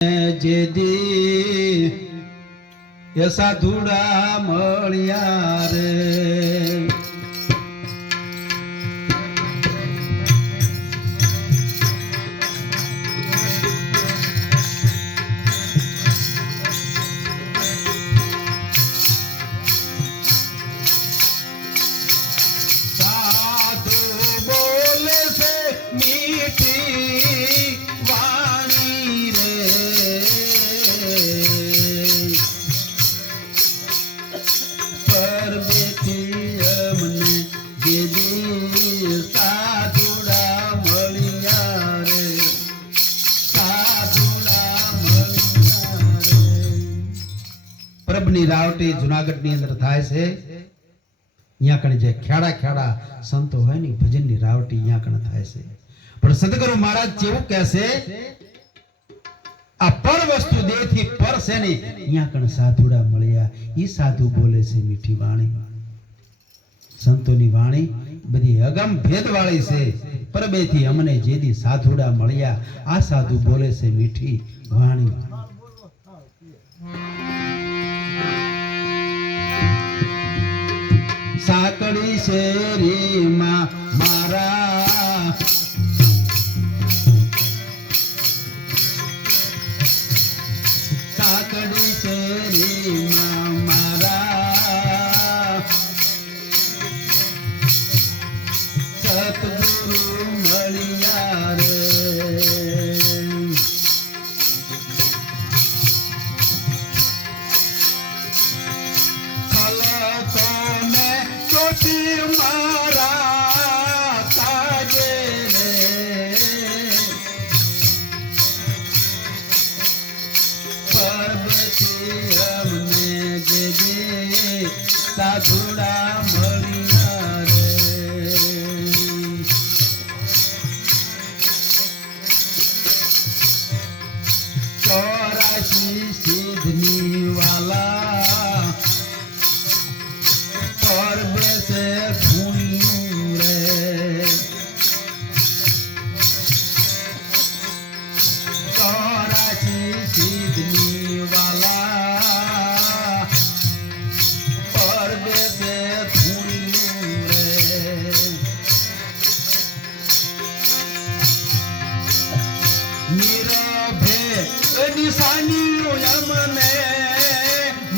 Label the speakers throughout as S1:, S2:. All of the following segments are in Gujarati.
S1: જે દી એ સાધુડા મળ્યા રે. પ્રભની રાવટી જુનાગઢની અંદર થાય છે. અહીંયા કણ જે ખેડા ખેડા સંતો હોય ને ભજનની રાવટી અહીંયા કણ થાય છે. પણ સદગુરુ મહારાજ જેવું કહેશે આ પર વસ્તુ દેહથી પર છે ને અહીંયા કણ સાધુડા મળ્યા. એ સાધુ બોલે છે મીઠી વાણી. સંતોની વાણી બધી અગમ ભેદ વાળી છે. પરબેથી અમને જેદી સાધુડા મળ્યા, આ સાધુ બોલે છે મીઠી વાણી. શેરીમાં મારા સાંકડી શેરીમાં મારા સતગુરુ મળ્યા રે. સાધુડા મળ્યા નીરભે નિશાની અમને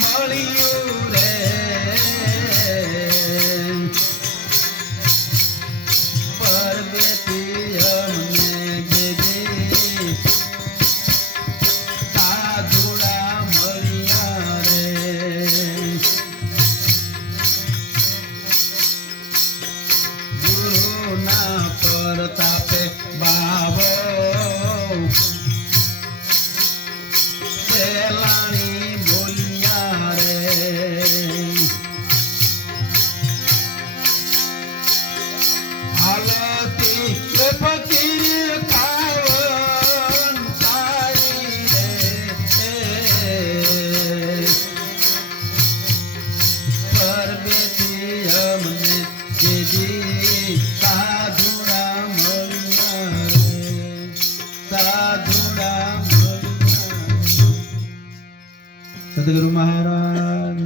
S1: મળ્યું રે. પરબેટી સદગુરુ મહારાજ